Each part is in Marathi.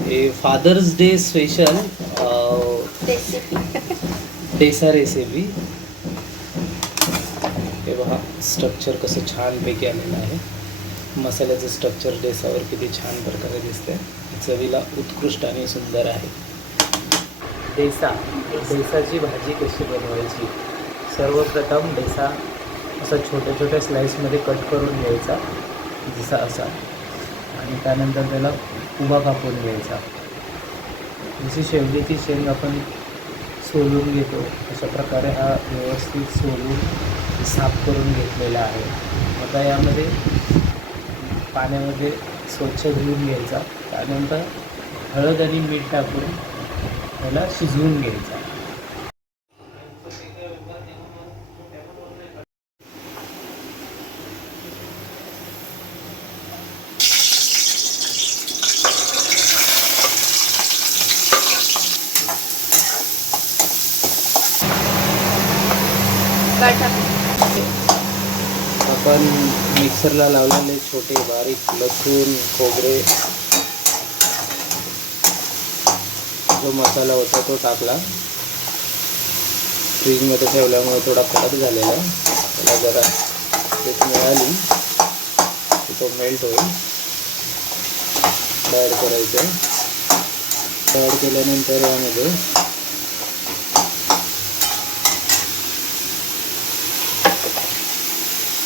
हे fathers day special Desa recipe. हे पहा स्ट्रक्चर कसं छानपैकी आलेलं आहे. मसाल्याचं स्ट्रक्चर डेसावर किती छान प्रकारे दिसते. चवीला उत्कृष्ट आणि सुंदर आहे. डेसाची भाजी कशी बनवायची. सर्वप्रथम डेसा असा छोट्या छोट्या स्लाईसमध्ये कट करून घ्यायचा जसा असा, आणि त्यानंतर त्याला उभा कापून घ्यायचा. जशी शेवग्याची शेंग आपण सोलून घेतो अशा प्रकारे हा व्यवस्थित सोलून साफ करून घेतलेला आहे. आता यामध्ये पाण्यामध्ये स्वच्छ धुवून घ्यायचा. त्यानंतर हळद आणि मीठ टाकून त्याला शिजवून घ्यायचा. आपण मिक्सरला लावलेले छोटे बारीक लसूण खोबरे जो मसाला होता तो टाकला. फ्रीजमध्ये ठेवल्यामुळे थोडा कडक झालेला. त्याला जरा हीट मिळाली की तो मेल्ट होईल. ॲड करायचं. ॲड केल्यानंतर यामध्ये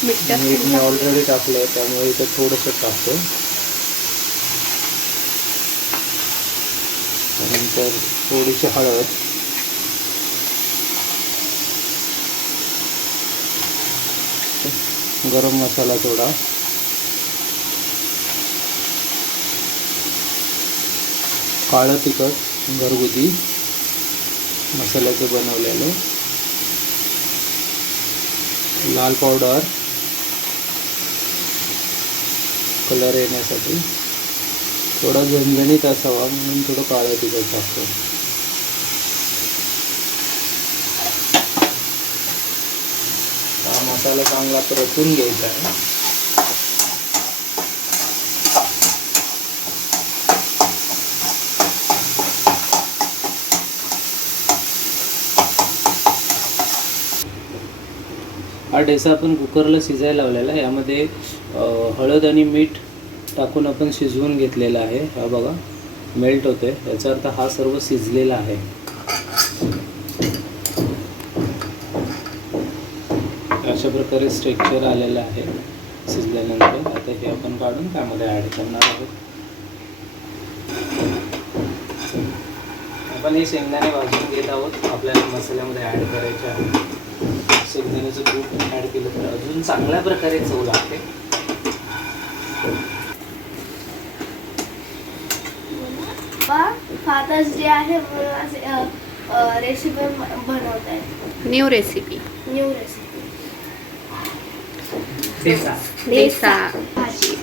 मीठ मी ऑलरेडी टाकलं आहे त्यामुळे इथं थोडंसं टाकतो. त्यानंतर थोडीशी हळद, गरम मसाला थोडा, काळं तिखट घरगुती मसाल्याचं बनवलेलं, लाल पावडर कलर येण्यासाठी, थोडा झणझणीत असावा म्हणून थोडं काळं तिखट टाकतो. हा मसाला चांगला परतून घ्यायचा आहे. हा डेसा आपण कुकरला शिजायला लावलेला आहे. यामध्ये हळद आणि मीठ टाकून आपण शिजवून घेतलेला आहे. हा बघा मेल्ट होतोय, याचा अर्थ हा सर्व शिजलेला आहे. अशा प्रकारे स्ट्रक्चर आलेलं आहे शिजल्यानंतर. आता हे आपण काढून त्यामध्ये ॲड करणार आहोत. आपण हे शेंगदाणे भाजून घेत आहोत. आपल्याला मसाल्यामध्ये ॲड करायचे आहे. शेंगदाण्याचं कूट ॲड केलं तर अजून चांगल्या प्रकारे चव लागते. फादर्स डे आहे रेसिपी बनवत आहे. न्यू रेसिपी डेसा भाजी.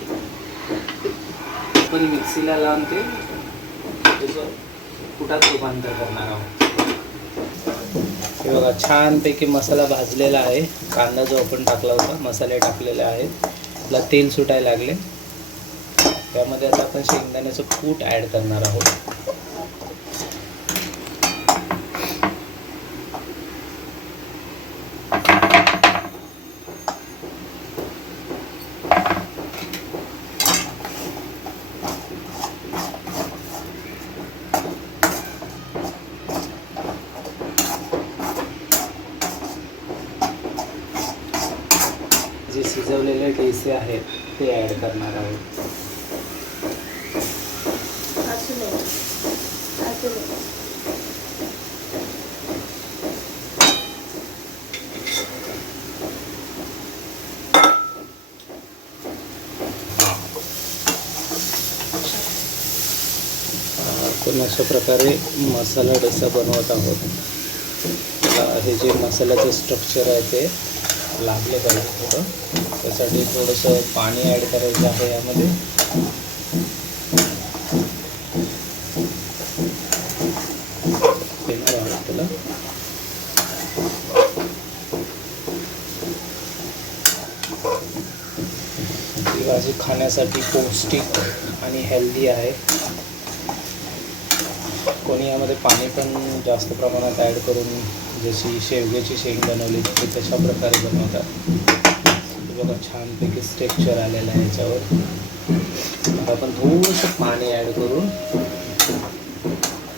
आपण मिक्सीला लावून ते त्याचं कुटात रूपांतर करणार आहोत. हे बघा छानपैकी मसाला भाजलेला आहे. कांदा जो आपण टाकला होता, मसाले टाकलेले आहेत, त्याला तेल सुटायला लागले. त्यामध्ये आता आपण शेंगदाण्याचं कूट ॲड करणार आहोत. जे शिजवलेले डेसे आहेत ते ॲड करणार आहोत. आपण अशा प्रकारे मसाला डोसा बनवत आहोत. हे जे मसाल्याचं स्ट्रक्चर आहे ते लागले पाहिजे थोडं. त्यासाठी थोडंसं पाणी ॲड करायचं आहे यामध्ये. देणार आहोत त्याला. ही भाजी खाण्यासाठी पौष्टिक आणि हेल्दी आहे. कोणी यामध्ये पाणी पण जास्त प्रमाणात ॲड करून जशी शेवग्याची शेंग बनवली जाते तशा प्रकारे बनवतात. हे बघा छानपैकी स्ट्रेक्चर आलेलं आहे याच्यावर. आता आपण थोडंसं पाणी ॲड करून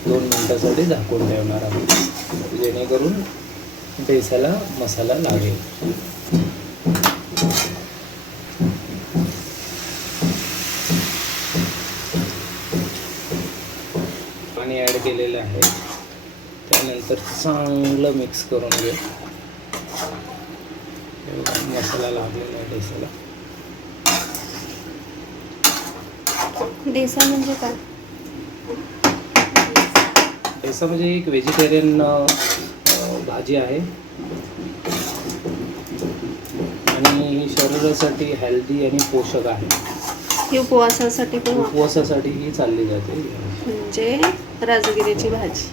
2 मिनटासाठी झाकून ठेवणार आहोत, जेणेकरून बेसाला मसाला लागेल. पाणी ॲड केलेलं आहे. त्यानंतर चांगलं मिक्स करून घेऊ. मसाला लागलेला आहे डेसाला. डेसा म्हणजे काय? डेसा म्हणजे एक व्हेजिटेरियन भाजी आहे आणि ही शरीरासाठी हेल्दी आणि पोषक आहे. ही उपवासासाठी पण उपवासासाठी ही चालली जाते. म्हणजे राजगिरीची भाजी.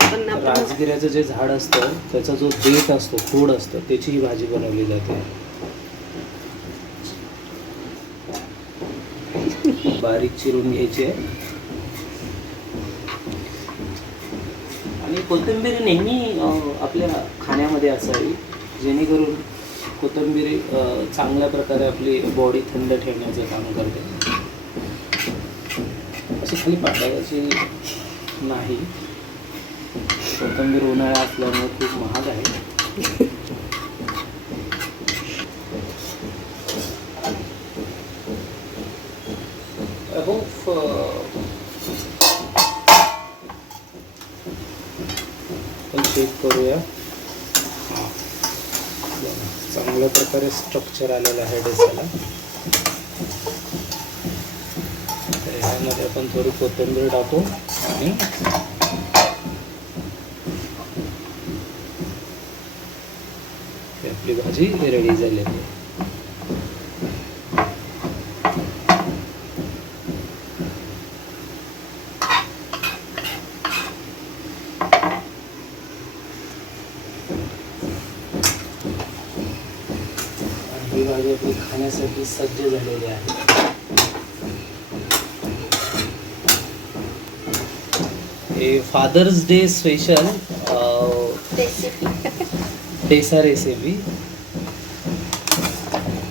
पण आपण राजगिऱ्याचं जे झाड असतं त्याचा जो देठ असतो, खोड असतं, त्याची ही भाजी बनवली जाते. बारीक चिरून घ्यायची आहे. आणि कोथिंबीर नेहमी आपल्या खाण्यामध्ये असावी, जेणेकरून कोथिंबीर चांगल्या प्रकारे आपली बॉडी थंड ठेवण्याचं काम करते. अशी खाली पाठवायची नाही. कोथिंबीर उन्हाळा असल्यामुळे खूप महाग आहे. आपण चेक करूया. चांगल्या प्रकारे स्ट्रक्चर आलेलं आहे डेसाला. तर ह्यामध्ये आपण थोडी कोथिंबीर टाकू आणि आपली भाजी रेडी झालेली आहे. ही भाजी आपली खाण्यासाठी सज्ज झालेली आहे. हे fathers day special Desa recipe.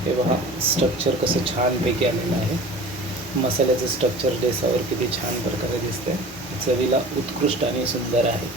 हे पहा स्ट्रक्चर कसं छानपैकी आलेलं आहे. मसाल्याचं स्ट्रक्चर डेसावर किती छान प्रकारे दिसतंय. चवीला उत्कृष्ट आणि सुंदर आहे.